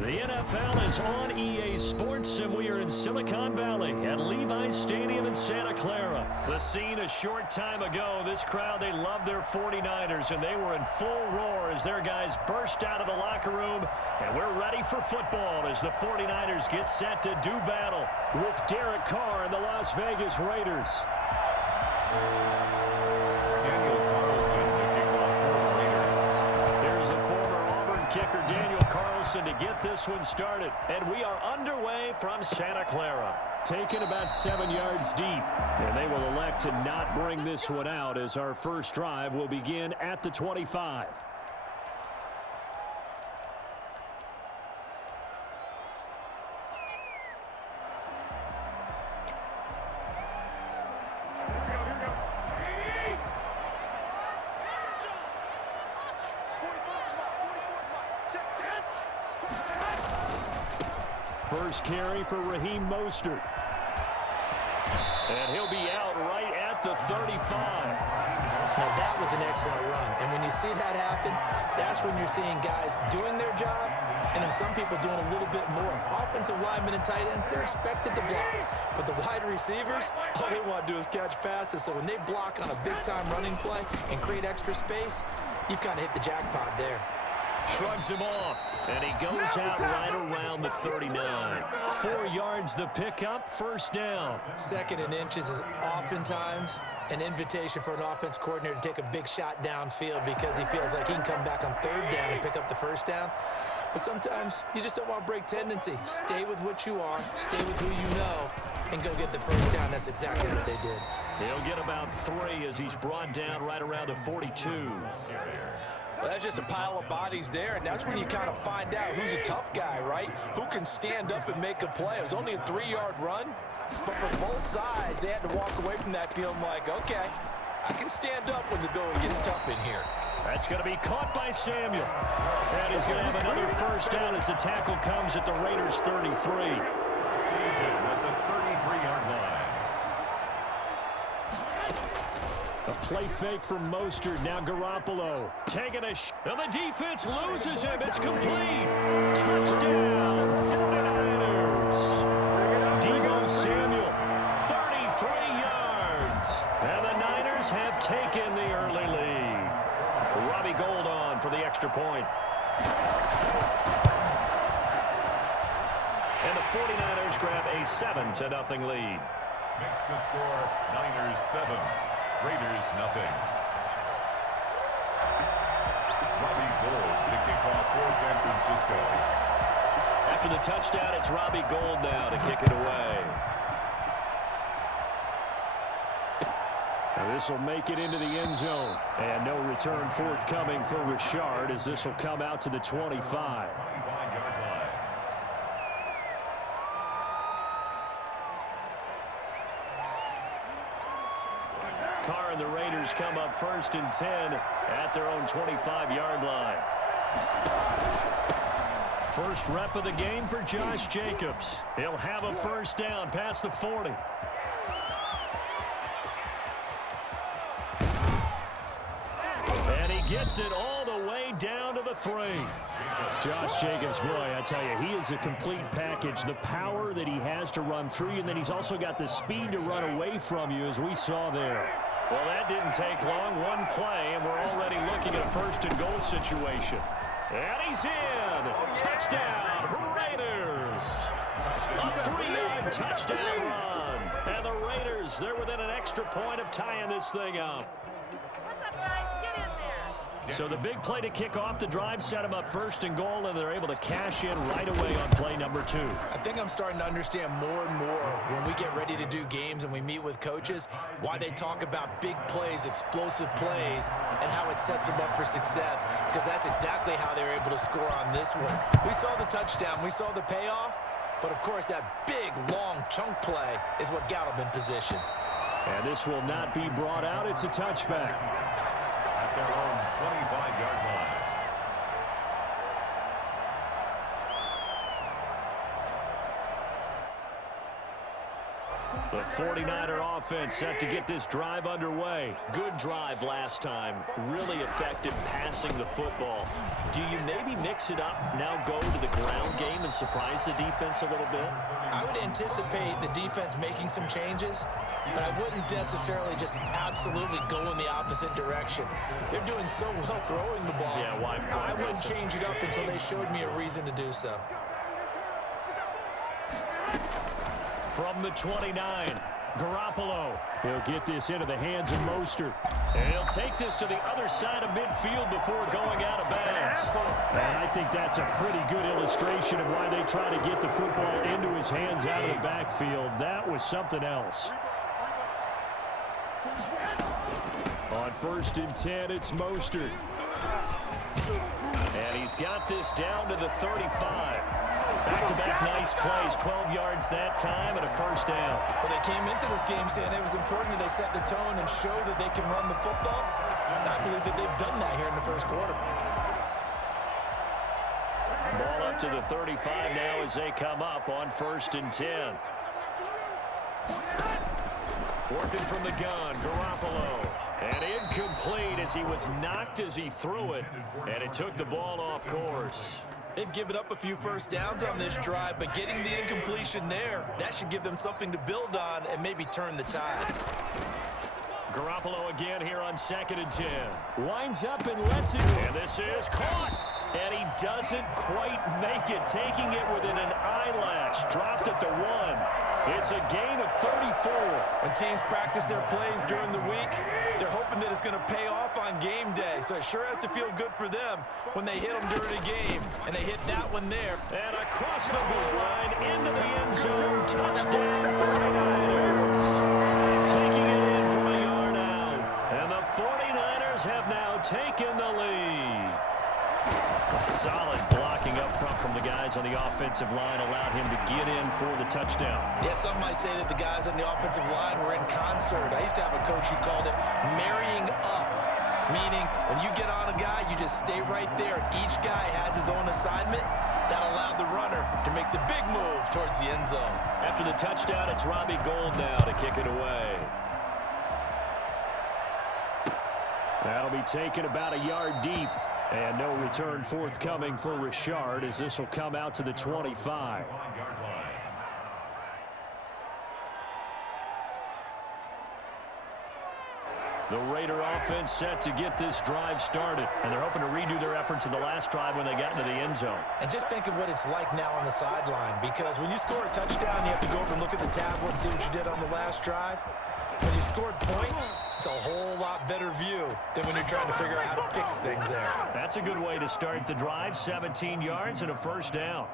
The NFL is on EA Sports, and we are in Silicon Valley at Levi's Stadium in Santa Clara. The scene a short time ago, this crowd, they love their 49ers, and they were in full roar as their guys burst out of the locker room. And we're ready for football as the 49ers get set to do battle with Derek Carr and the Las Vegas Raiders. Here's the former Auburn kicker, Daniel Carlson, to get this one started. And we are underway from Santa Clara. Taken about 7 yards deep. And they will elect to not bring this one out as our first drive will begin at the 25. First carry for Raheem Mostert. And he'll be out right at the 35. Now that was an excellent run. And when you see that happen, that's when you're seeing guys doing their job and then some people doing a little bit more. Offensive linemen and tight ends, they're expected to block. But the wide receivers, all they want to do is catch passes. So when they block on a big-time running play and create extra space, you've kind of hit the jackpot there. Shrugs him off, and he goes out right around the 39. 4 yards the pickup, first down. Second and inches is oftentimes an invitation for an offense coordinator to take a big shot downfield because he feels like he can come back on third down and pick up the first down. But sometimes you just don't want to break tendency. Stay with what you are, stay with who you know, and go get the first down. That's exactly what they did. He'll get about 3 as he's brought down right around the 42. Well, that's just a pile of bodies there, and that's when you kind of find out who's a tough guy, right? Who can stand up and make a play. It was only a 3-yard run, but for both sides, they had to walk away from that feeling like, okay, I can stand up when the going gets tough in here. That's going to be caught by Samuel. And he's going to have another first down as the tackle comes at the Raiders' 33. Stanton at the 33-yard line. A play fake from Mostert, now Garoppolo. Taking a shot, and the defense loses him. It's complete. Touchdown, 49ers. Deebo Samuel, 33 yards. And the Niners have taken the early lead. Robbie Gould on for the extra point. And the 49ers grab a 7-0 lead. Makes the score Niners 7. Raiders nothing. Robbie Gould to kick off for San Francisco. After the touchdown, it's Robbie Gould now to kick it away. And this will make it into the end zone. And no return forthcoming for Richard as this will come out to the 25. 25-yard line. Carr and the Raiders come up first and 10 at their own 25-yard line. First rep of the game for Josh Jacobs. He'll have a first down past the 40. And he gets it all the way down to the 3. Josh Jacobs, boy, I tell you, he is a complete package. The power that he has to run through you, and then he's also got the speed to run away from you, as we saw there. Well, that didn't take long. One play, and we're already looking at a first-and-goal situation. And he's in. Touchdown, Raiders. A 3-yard touchdown run. And the Raiders, they're within an extra point of tying this thing up. So the big play to kick off the drive set them up first and goal, and they're able to cash in right away on play number 2. I think I'm starting to understand more and more when we get ready to do games and we meet with coaches why they talk about big plays, explosive plays, and how it sets them up for success, because that's exactly how they were able to score on this one. We saw the touchdown. We saw the payoff. But, of course, that big, long chunk play is what got them in position. And this will not be brought out. It's a touchback. At their own 25-yard line. The 49er offense set to get this drive underway. Good drive last time. Really effective passing the football. Do you maybe mix it up, now go to the ground game and surprise the defense a little bit? I would anticipate the defense making some changes, but I wouldn't necessarily just absolutely go in the opposite direction. They're doing so well throwing the ball. Yeah, why I wouldn't change it up until they showed me a reason to do so. From the 29, Garoppolo. He'll get this into the hands of Mostert. And he'll take this to the other side of midfield before going out of bounds. And I think that's a pretty good illustration of why they try to get the football into his hands out of the backfield. That was something else. On 1st and 10, it's Mostert. And he's got this down to the 35. Back-to-back nice plays, 12 yards that time and a first down. Well, they came into this game saying it was important that they set the tone and show that they can run the football. And I believe that they've done that here in the first quarter. Ball up to the 35 now as they come up on 1st and 10. Working from the gun, Garoppolo. And incomplete as he was knocked as he threw it. And it took the ball off course. They've given up a few first downs on this drive, but getting the incompletion there, that should give them something to build on and maybe turn the tide. Garoppolo again here on 2nd and 10. Winds up and lets it. And this is caught. And he doesn't quite make it, taking it within an eyelash. Dropped at the 1. It's a gain of 34. When teams practice their plays during the week, they're hoping that it's going to pay off on game day. So it sure has to feel good for them when they hit them during a game. And they hit that one there. And across the goal line, into the end zone, touchdown 49ers. Taking it in from a yard out. And the 49ers have now taken the lead. A solid blocking up front from the guys on the offensive line allowed him to get in for the touchdown. Yeah, some might say that the guys on the offensive line were in concert. I used to have a coach who called it marrying up, meaning when you get on a guy, you just stay right there, and each guy has his own assignment. That allowed the runner to make the big move towards the end zone. After the touchdown, it's Robbie Gould now to kick it away. That'll be taken about a yard deep. And no return forthcoming for Richard as this will come out to the 25. The Raider offense set to get this drive started. And they're hoping to redo their efforts in the last drive when they got into the end zone. And just think of what it's like now on the sideline. Because when you score a touchdown, you have to go over and look at the tablet and see what you did on the last drive. When you scored points, it's a whole lot better view than when you're trying to figure out how to fix things there. That's a good way to start the drive. 17 yards and a first down.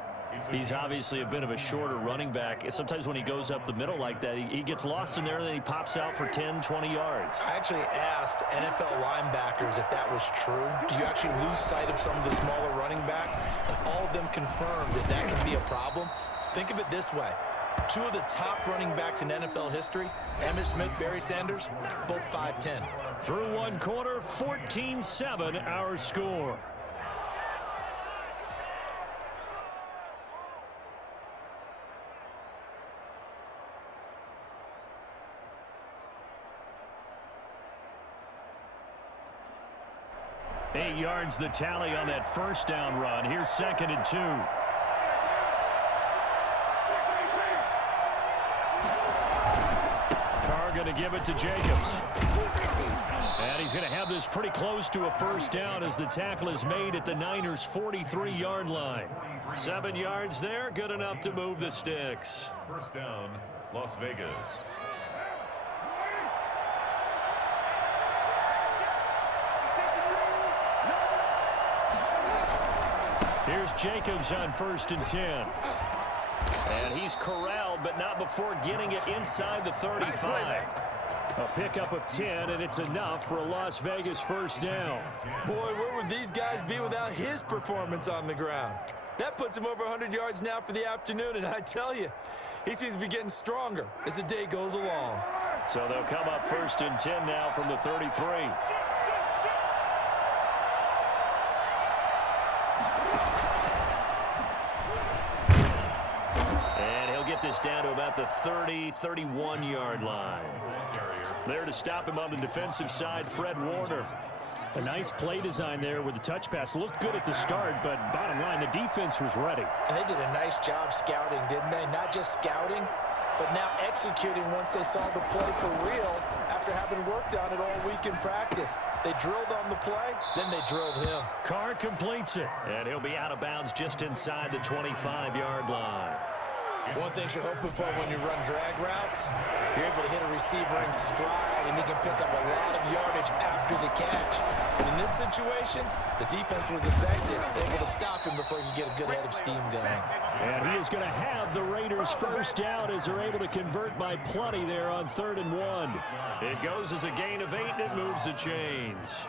He's obviously a bit of a shorter running back. Sometimes when he goes up the middle like that, he gets lost in there and then he pops out for 10, 20 yards. I actually asked NFL linebackers if that was true. Do you actually lose sight of some of the smaller running backs? And all of them confirmed that that can be a problem. Think of it this way. Two of the top running backs in NFL history, Emmitt Smith, Barry Sanders, both 5'10". Through one quarter, 14-7 our score. Eight yards the tally on that first down run. Here's 2nd and 2. Going to give it to Jacobs. And he's going to have this pretty close to a first down as the tackle is made at the Niners' 43-yard line. 7 yards there, good enough to move the sticks. First down, Las Vegas. Here's Jacobs on 1st and 10. And he's corralled, but not before getting it inside the 35. A pickup of 10, and it's enough for a Las Vegas first down. Boy, where would these guys be without his performance on the ground? That puts him over 100 yards now for the afternoon, and I tell you, he seems to be getting stronger as the day goes along. So they'll come up 1st and 10 now from the 33. This down to about the 30-31 yard line. There to stop him on the defensive side, Fred Warner. A nice play design there with the touch pass. Looked good at the start, but bottom line, the defense was ready. And they did a nice job scouting, didn't they? Not just scouting, but now executing once they saw the play for real after having worked on it all week in practice. They drilled on the play, then they drilled him. Carr completes it, and he'll be out of bounds just inside the 25-yard line. One thing you're hoping for when you run drag routes, you're able to hit a receiver in stride, and he can pick up a lot of yardage after the catch. But in this situation, the defense was effective, able to stop him before he could get a good head of steam going. And he is going to have the Raiders first down as they're able to convert by plenty there on 3rd and 1. It goes as a gain of 8, and it moves the chains.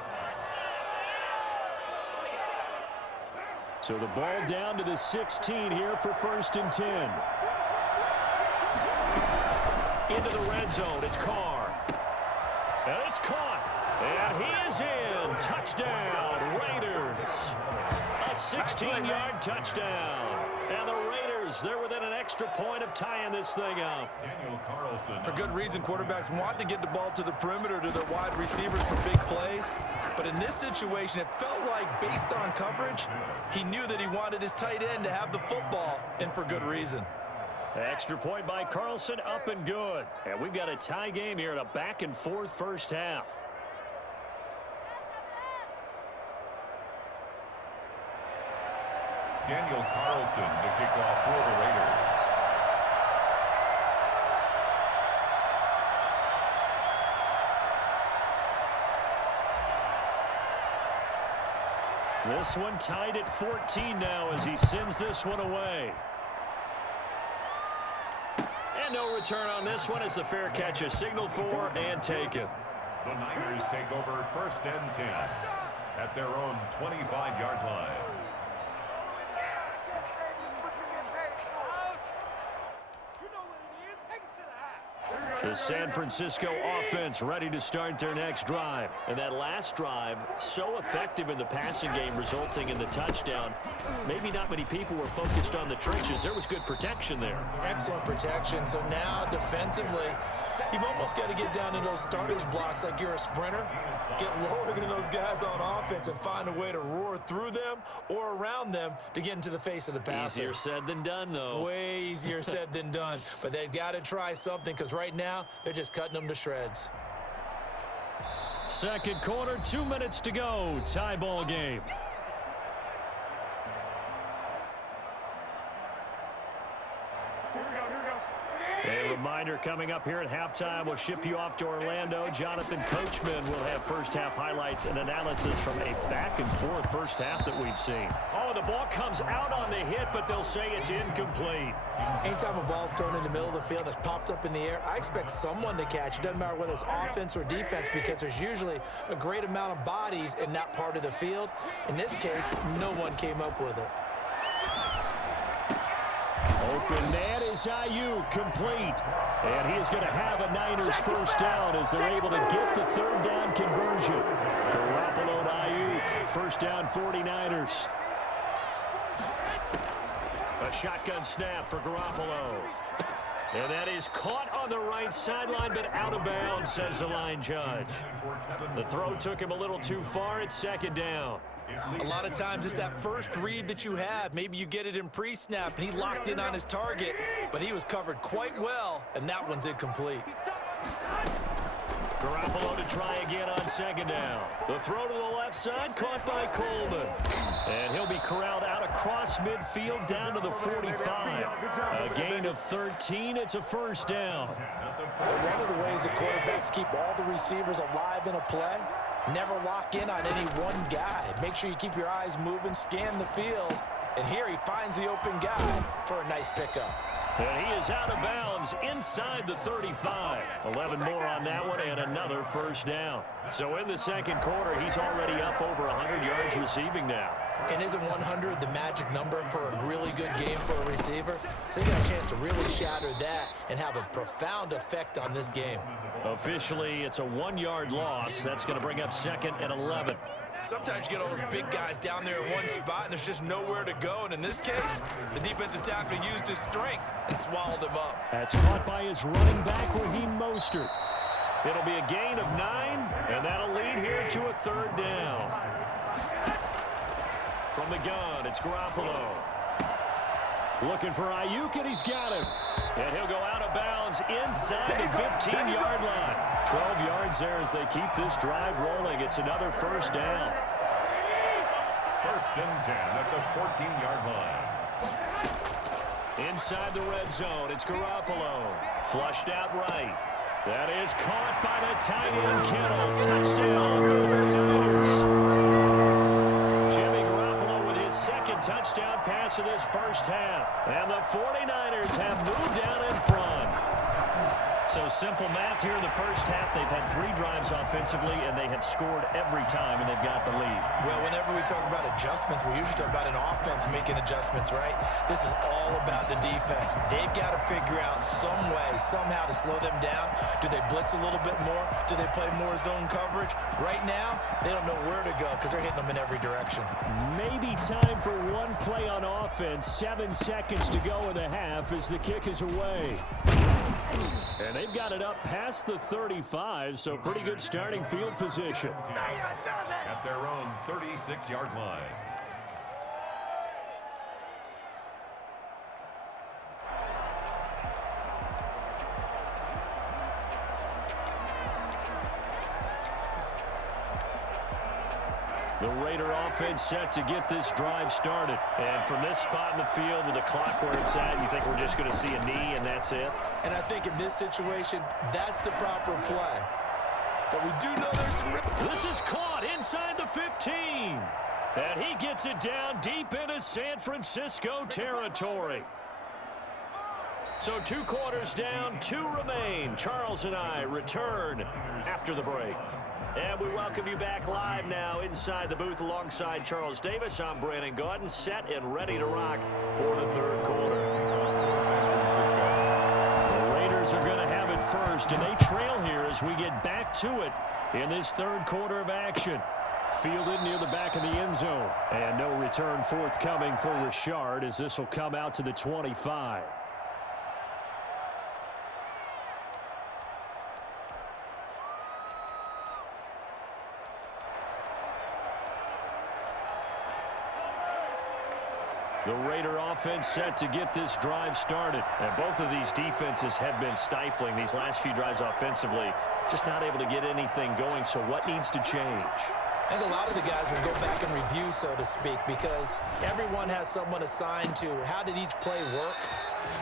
So the ball down to the 16 here for 1st and 10. Into the red zone, it's Carr. And it's caught. And he is in. Touchdown, Raiders. A 16-yard touchdown. And the Raiders, they're within an extra point of tying this thing up. For good reason, quarterbacks want to get the ball to the perimeter to their wide receivers for big plays. But in this situation, it felt like, based on coverage, he knew that he wanted his tight end to have the football, and for good reason. Extra point by Carlson, up and good. And we've got a tie game here in a back-and-forth first half. Daniel Carlson to kick off for the Raiders. This one tied at 14 now as he sends this one away. And no return on this one as the fair catch is signaled for and taken. The Niners take over 1st and 10 at their own 25-yard line. The San Francisco offense ready to start their next drive. And that last drive, so effective in the passing game, resulting in the touchdown. Maybe not many people were focused on the trenches. There was good protection there. Excellent protection. So now defensively, you've almost got to get down to those starters blocks like you're a sprinter. Get lower than those guys on offense and find a way to roar through them or around them to get into the face of the passer. Easier said than done, though. Way easier said than done. But they've got to try something because right now they're just cutting them to shreds. Second quarter, 2 minutes to go. Tie ball game. A reminder coming up here at halftime. We'll ship you off to Orlando. Jonathan Coachman will have first half highlights and analysis from a back-and-forth first half that we've seen. Oh, the ball comes out on the hit, but they'll say it's incomplete. Anytime a ball's thrown in the middle of the field that's popped up in the air, I expect someone to catch. It doesn't matter whether it's offense or defense because there's usually a great amount of bodies in that part of the field. In this case, no one came up with it. Open man is Ayuk, complete. And he is going to have a Niners first down as they're able to get the third down conversion. Garoppolo to Ayuk, first down 49ers. A shotgun snap for Garoppolo. And that is caught on the right sideline, but out of bounds, says the line judge. The throw took him a little too far. It's second down. A lot of times it's that first read that you have. Maybe you get it in pre-snap, and he locked in on his target, but he was covered quite well, and that one's incomplete. Garoppolo to try again on second down. The throw to the left side, caught by Coleman. And he'll be corralled out across midfield down to the 45. A gain of 13. It's a first down. One of the ways that quarterbacks keep all the receivers alive in a play, never lock in on any one guy. Make sure you keep your eyes moving, scan the field. And here he finds the open guy for a nice pickup. And he is out of bounds inside the 35. 11 more on that one and another first down. So in the second quarter, he's already up over 100 yards receiving now. And isn't 100 the magic number for a really good game for a receiver? So you got a chance to really shatter that and have a profound effect on this game. Officially, it's a 1-yard loss. That's going to bring up second and 11. Sometimes you get all those big guys down there in one spot, and there's just nowhere to go. And in this case, the defensive tackle used his strength and swallowed him up. That's caught by his running back, Raheem Mostert. It'll be a gain of 9, and that'll lead here to a 3rd down. From the gun, it's Garoppolo. Looking for Ayuk, and he's got him. And he'll go out of bounds inside the 15-yard line. 12 yards there as they keep this drive rolling. It's another 1st down. 1st and 10 at the 14-yard line. Inside the red zone, it's Garoppolo. Flushed out right. That is caught by the tight end, Kittle. Touchdown, 49ers. Jimmy Garoppolo with his 2nd touchdown pass of this 1st half. And the 49ers have moved down in front. So simple math here in the 1st half. They've had 3 drives offensively, and they have scored every time, and they've got the lead. Well, whenever we talk about adjustments, we usually talk about an offense making adjustments, right? This is all about the defense. They've got to figure out some way, somehow to slow them down. Do they blitz a little bit more? Do they play more zone coverage? Right now, they don't know where to go because they're hitting them in every direction. Maybe time for one play on offense. 7 seconds to go in the half as the kick is away. And they've got it up past the 35, so pretty good starting field position. At their own 36-yard line. The Raider offense set to get this drive started. And from this spot in the field with the clock where it's at, you think we're just going to see a knee and that's it? And I think in this situation, that's the proper play. But we do know there's some... This is caught inside the 15. And he gets it down deep into San Francisco territory. So 2 quarters down, 2 remain. Charles and I return after the break. And we welcome you back live now inside the booth alongside Charles Davis. I'm Brandon Gaudin, set and ready to rock for the 3rd quarter. The Raiders are going to have it first, and they trail here as we get back to it in this 3rd quarter of action. Fielded near the back of the end zone. And no return forthcoming for Richard as this will come out to the 25. The Raider offense set to get this drive started. And both of these defenses have been stifling these last few drives offensively. Just not able to get anything going, so what needs to change? And a lot of the guys will go back and review, so to speak, because everyone has someone assigned to how did each play work.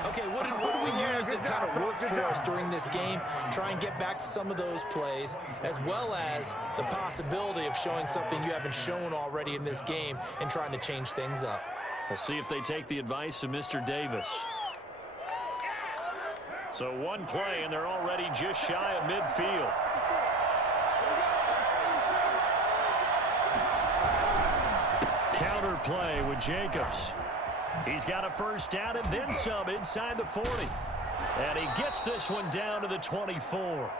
Okay, what do we use that kind of worked for us during this game? Try and get back to some of those plays, as well as the possibility of showing something you haven't shown already in this game and trying to change things up. We'll see if they take the advice of Mr. Davis. So 1 play, and they're already just shy of midfield. Counter play with Jacobs. He's got a 1st down and then some inside the 40. And he gets this one down to the 24.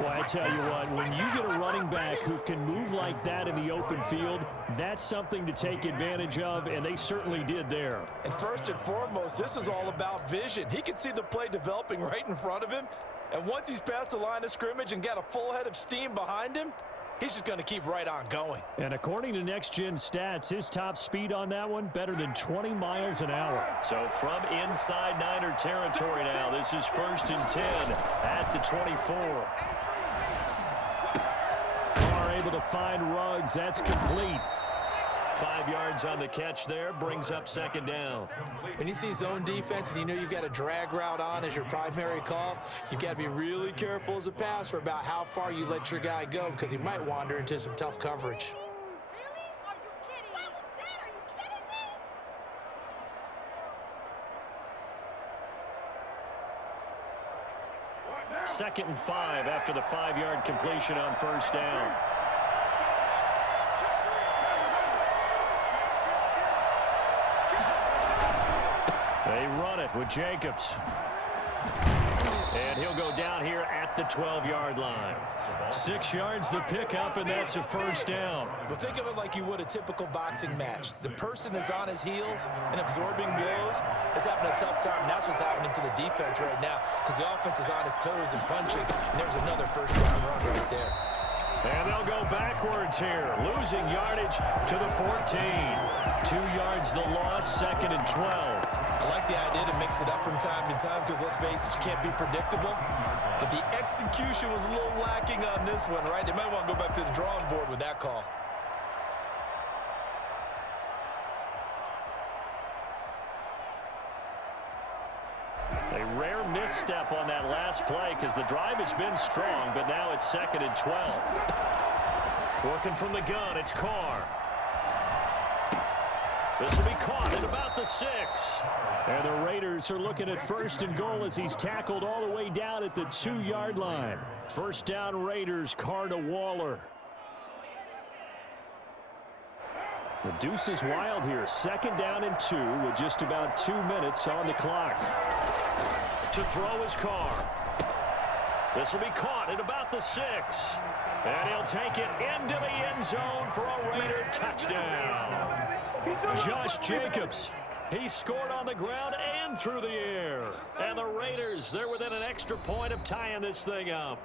Well, I tell you what, when you get a running back who can move like that in the open field, that's something to take advantage of, and they certainly did there. And first and foremost, this is all about vision. He can see the play developing right in front of him, and once he's past the line of scrimmage and got a full head of steam behind him, he's just going to keep right on going. And according to Next Gen Stats, his top speed on that one, better than 20 miles an hour. So from inside Niner territory now, this is 1st and 10 at the 24. Are able to find Ruggs. That's complete. 5 yards on the catch there, brings up 2nd down. When you see zone defense and you know you've got a drag route on as your primary call, you've got to be really careful as a passer about how far you let your guy go because he might wander into some tough coverage. Second and 5 after the 5-yard completion on 1st down. They run it with Jacobs. And he'll go down here at the 12-yard line. 6 yards the pickup, and that's a 1st down. Well, think of it like you would a typical boxing match. The person that's on his heels and absorbing blows, is having a tough time, and that's what's happening to the defense right now because the offense is on its toes and punching, and there's another first-down run right there. And they'll go backwards here, losing yardage to the 14. 2 yards the loss, 2nd and 12. I like the idea to mix it up from time to time because, let's face it, you can't be predictable. But the execution was a little lacking on this one, right? They might want to go back to the drawing board with that call. A rare misstep on that last play because the drive has been strong, but now it's 2nd and 12. Working from the gun, it's Carr. This will be caught at about the 6. And the Raiders are looking at 1st and goal as he's tackled all the way down at the 2-yard line. First down Raiders, Carr to Waller. The deuce is wild here. 2nd down and 2 with just about 2 minutes on the clock. To throw is Carr. This will be caught at about the 6. And he'll take it into the end zone for a Raider touchdown. Josh Jacobs. He scored on the ground and through the air. And the Raiders, they're within an extra point of tying this thing up.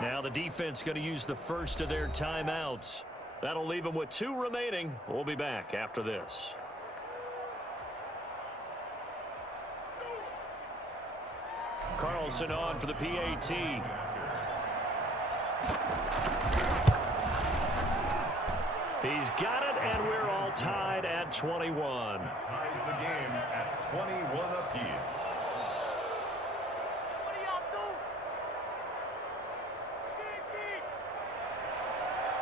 Now the defense going to use the first of their timeouts. That'll leave them with 2 remaining. We'll be back after this. Carlson on for the PAT. He's got it, and we're all tied at 21. Ties the game at 21 apiece.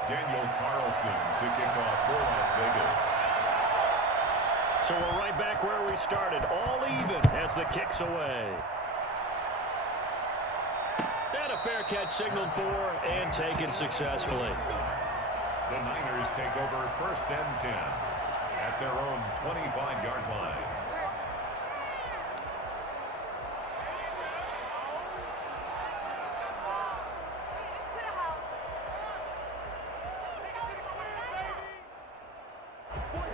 Daniel Carlson to kick off for Las Vegas. So we're right back where we started, all even as the kick's away. And a fair catch signaled for and taken successfully. The Niners take over 1st and 10 at their own 25-yard line.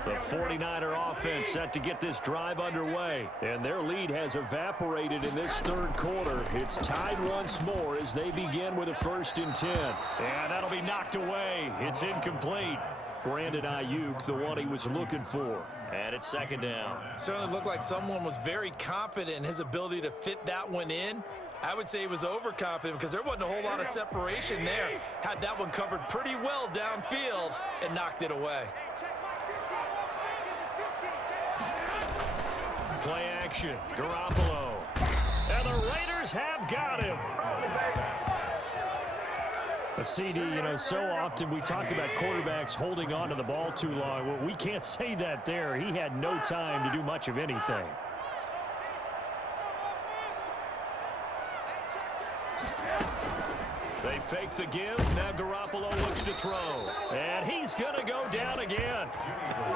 The 49er offense set to get this drive underway. And their lead has evaporated in this 3rd quarter. It's tied once more as they begin with a 1st and 10. And that'll be knocked away. It's incomplete. Brandon Ayuk, the one he was looking for. And it's 2nd down. Certainly looked like someone was very confident in his ability to fit that one in. I would say he was overconfident because there wasn't a whole lot of separation there. Had that one covered pretty well downfield and knocked it away. Play action, Garoppolo. And the Raiders have got him. But CD, you know, so often we talk about quarterbacks holding on to the ball too long. Well, we can't say that there. He had no time to do much of anything. They fake the give. Now Garoppolo looks to throw. And he's going to go down again.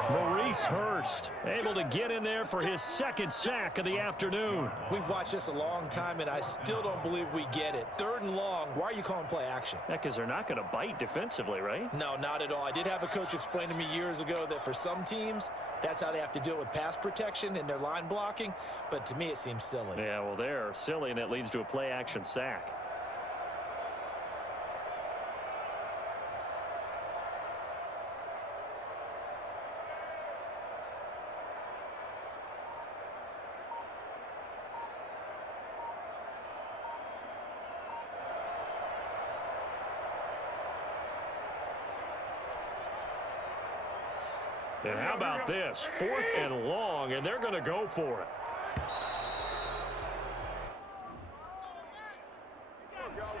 Maurice Hurst able to get in there for his 2nd sack of the afternoon. We've watched this a long time, and I still don't believe we get it. 3rd and long. Why are you calling play action? Yeah, because they're not going to bite defensively, right? No, not at all. I did have a coach explain to me years ago that for some teams, that's how they have to do it with pass protection and their line blocking. But to me, it seems silly. Yeah, well, they're silly, and it leads to a play action sack. And how about this? 4th and long, and they're going to go for it.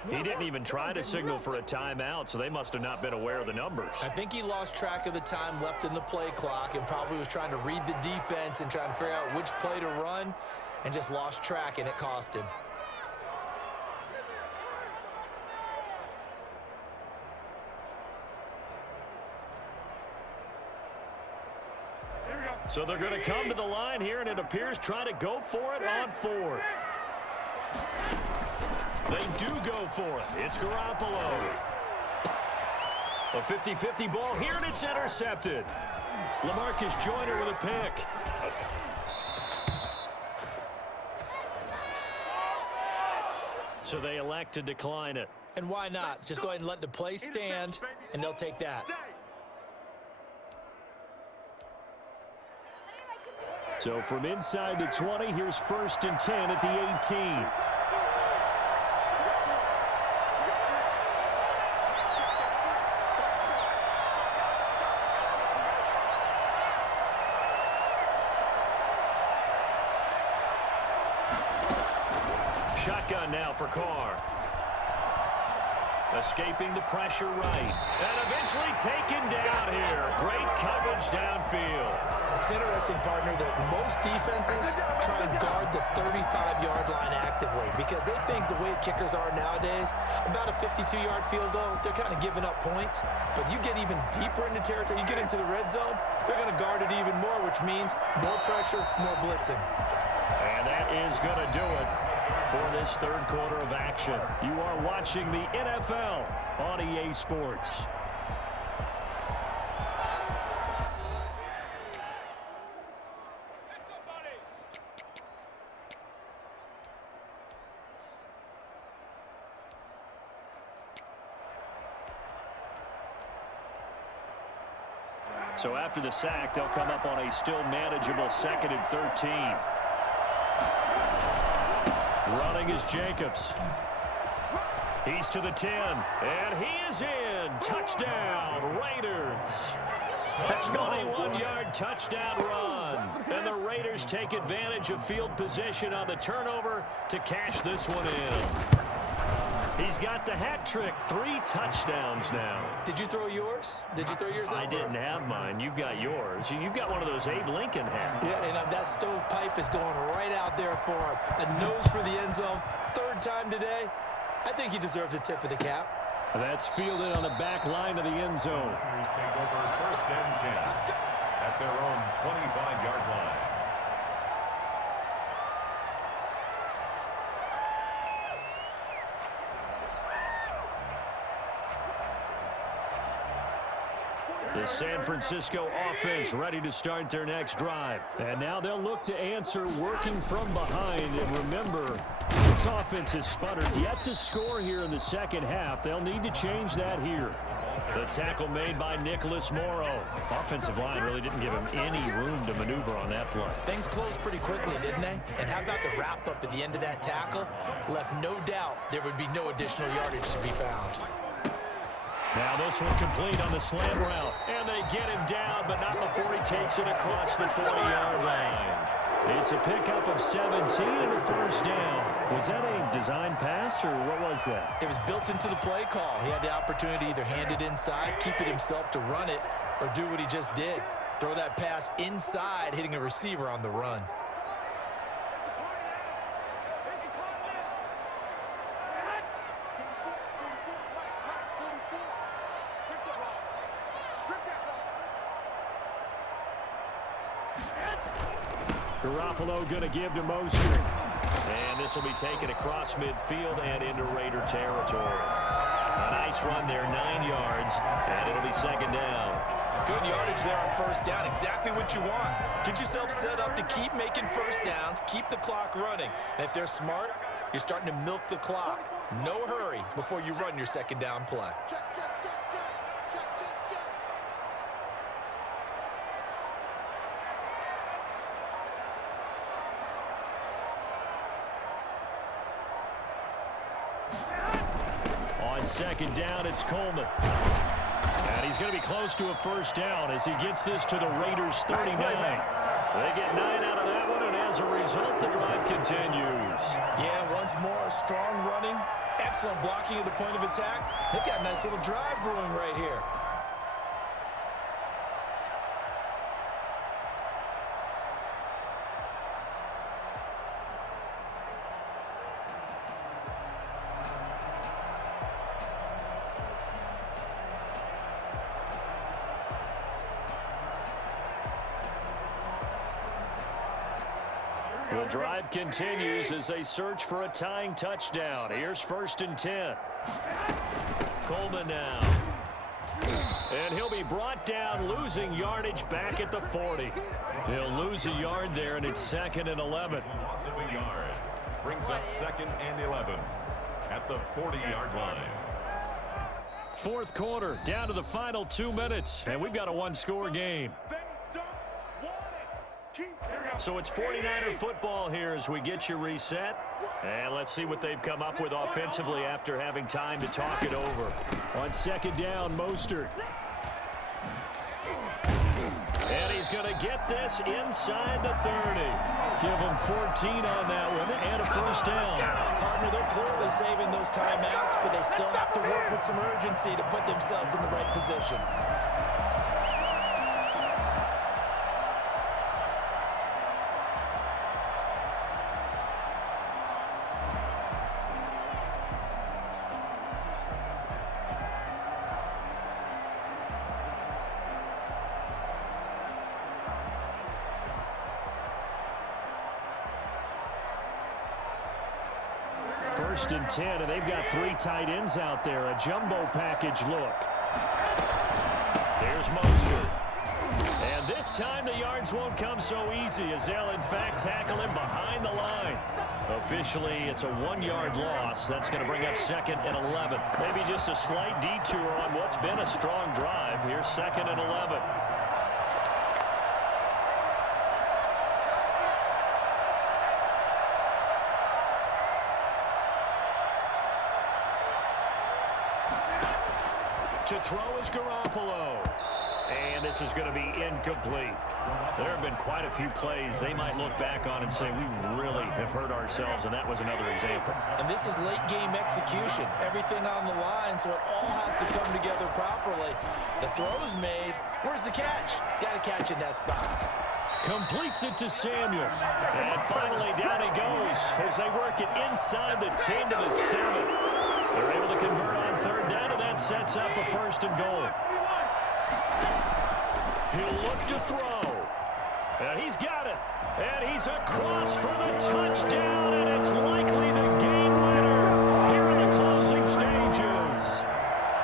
He didn't even try to signal for a timeout, so they must have not been aware of the numbers. I think he lost track of the time left in the play clock and probably was trying to read the defense and trying to figure out which play to run and just lost track, and it cost him. So they're going to come to the line here, and it appears trying to go for it on 4th. They do go for it. It's Garoppolo. A 50-50 ball here, and it's intercepted. LaMarcus Joyner with a pick. So they elect to decline it. And why not? Just go ahead and let the play stand, and they'll take that. So from inside the 20, here's 1st and 10 at the 18. Shotgun now for Carr. Escaping the pressure right. And eventually taken down here. Great coverage downfield. It's interesting, partner, that most defenses try and guard the 35-yard line actively because they think the way kickers are nowadays, about a 52-yard field goal, they're kind of giving up points. But you get even deeper into territory, you get into the red zone, they're going to guard it even more, which means more pressure, more blitzing. And that is going to do it for this third quarter of action. You are watching the NFL on EA Sports. So after the sack, they'll come up on a still manageable 2nd and 13. Running is Jacobs. He's to the 10, and he is in. Touchdown, Raiders. A 21-yard touchdown run. And the Raiders take advantage of field position on the turnover to cash this one in. He's got the hat trick, 3 touchdowns now. Did you throw yours? Did you throw yours out? I didn't have mine. You've got yours. You've got one of those Abe Lincoln hats. Yeah, and that stovepipe is going right out there for him. A nose for the end zone. 3rd time today. I think he deserves a tip of the cap. That's fielded on the back line of the end zone. Raiders take over 1st and 10 at their own 25-yard line. The San Francisco offense ready to start their next drive. And now they'll look to answer working from behind. And remember, this offense has sputtered yet to score here in the second half. They'll need to change that here. The tackle made by Nicholas Morrow. Offensive line really didn't give him any room to maneuver on that play. Things closed pretty quickly, didn't they? And how about the wrap-up at the end of that tackle? Left no doubt there would be no additional yardage to be found. Now this one complete on the slant route. And they get him down, but not before he takes it across the 40-yard line. It's a pickup of 17 and a 1st down. Was that a design pass, or what was that? It was built into the play call. He had the opportunity to either hand it inside, keep it himself to run it, or do what he just did. Throw that pass inside, hitting a receiver on the run. Garoppolo going to give to Mostert. And this will be taken across midfield and into Raider territory. A nice run there, 9 yards, and it'll be 2nd down. Good yardage there on 1st down, exactly what you want. Get yourself set up to keep making 1st downs, keep the clock running. And if they're smart, you're starting to milk the clock. No hurry before you run your 2nd down play. On 2nd down, it's Coleman. And he's going to be close to a 1st down as he gets this to the Raiders' 39. They get 9 out of that one, and as a result, the drive continues. Yeah, once more, strong running, excellent blocking at the point of attack. They've got a nice little drive brewing right here. The drive continues as they search for a tying touchdown. Here's 1st and 10. Coleman now. And he'll be brought down, losing yardage back at the 40. He'll lose a yard there, and it's 2nd and 11. Loss of a yard. Brings up 2nd and 11. at the 40-yard line. Fourth quarter, down to the final 2 minutes, and we've got a one-score game. So it's 49er football here as we get you reset. And let's see what they've come up with offensively after having time to talk it over. On second down, Mostert. And he's going to get this inside the 30. Give him 14 on that one and a first down. Partner, they're clearly saving those timeouts, but they still have to work with some urgency to put themselves in the right position. First and 10, and they've got 3 tight ends out there. A jumbo package look. Here's Mostert. And this time the yards won't come so easy as they'll, in fact, tackle him behind the line. Officially, it's a 1-yard loss. That's going to bring up second and 11. Maybe just a slight detour on what's been a strong drive. Here's second and 11. To throw is Garoppolo. And this is going to be incomplete. There have been quite a few plays they might look back on and say, we really have hurt ourselves, and that was another example. And this is late game execution. Everything on the line, so it all has to come together properly. The throw is made. Where's the catch? Got to catch in that spot. Completes it to Samuel. And finally down he goes as they work it inside the 10 to the 7. They're able to convert on third down, and that sets up a first and goal. He'll look to throw. And he's got it. And he's across for the touchdown, and it's likely the game winner here in the closing stages.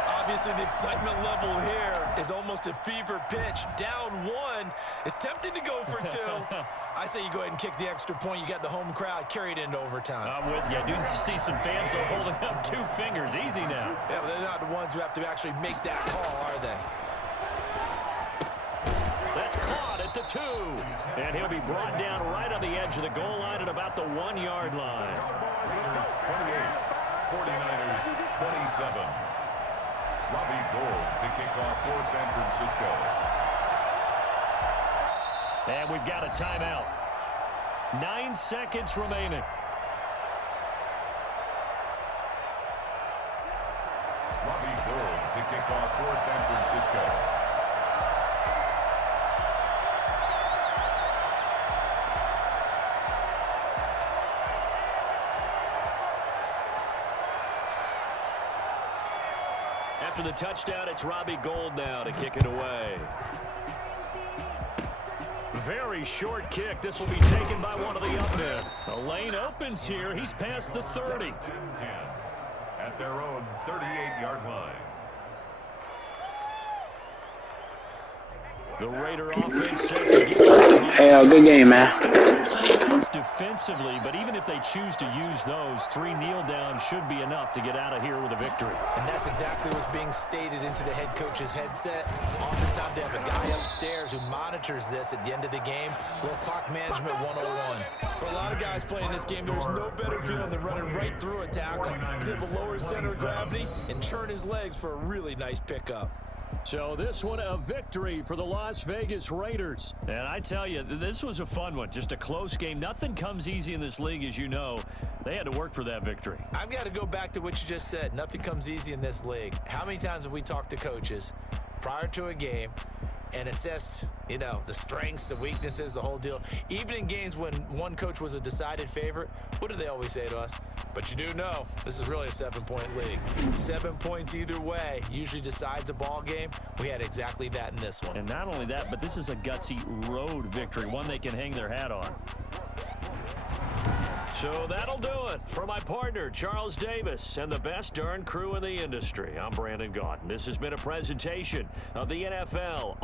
Obviously, the excitement level here is almost a fever pitch. Down 1. It's tempting to go for 2. I say you go ahead and kick the extra point. You got the home crowd carried into overtime. I'm with you. I do see some fans are holding up 2 fingers. Easy now. Yeah, but they're not the ones who have to actually make that call, are they? That's caught at the 2. And he'll be brought down right on the edge of the goal line at about the 1-yard line. 28, 49ers 27. Robbie Gould to kick off for San Francisco. And we've got a timeout. 9 seconds remaining. Robbie Gould to kick off for San Francisco. After the touchdown, it's Robbie Gould now to kick it away. Very short kick. This will be taken by one of the up men. The lane opens here. He's past the 30. 10 at their own 38-yard line. The Raider offense set to get Hey, good game, man. defensively, but even if they choose to use those, 3 kneel downs should be enough to get out of here with a victory. And that's exactly what's being stated into the head coach's headset. Oftentimes they have a guy upstairs who monitors this at the end of the game. Little clock management 101. For a lot of guys playing this game, there's no better feeling than running right through a tackle. He's able to lower his center of gravity and churn his legs for a really nice pickup. So this one a victory for the Las Vegas Raiders. And I tell you, this was a fun one. Just a close game. Nothing comes easy in this league, as you know. They had to work for that victory. I've got to go back to what you just said. Nothing comes easy in this league. How many times have we talked to coaches prior to a game and assessed, you know, the strengths, the weaknesses, the whole deal? Even in games when one coach was a decided favorite, what do they always say to us? But you do know this is really a 7-point league. 7 points either way usually decides a ball game. We had exactly that in this one. And not only that, but this is a gutsy road victory, one they can hang their hat on. So that'll do it for my partner, Charles Davis, and the best darn crew in the industry. I'm Brandon Gaudin. This has been a presentation of the NFL.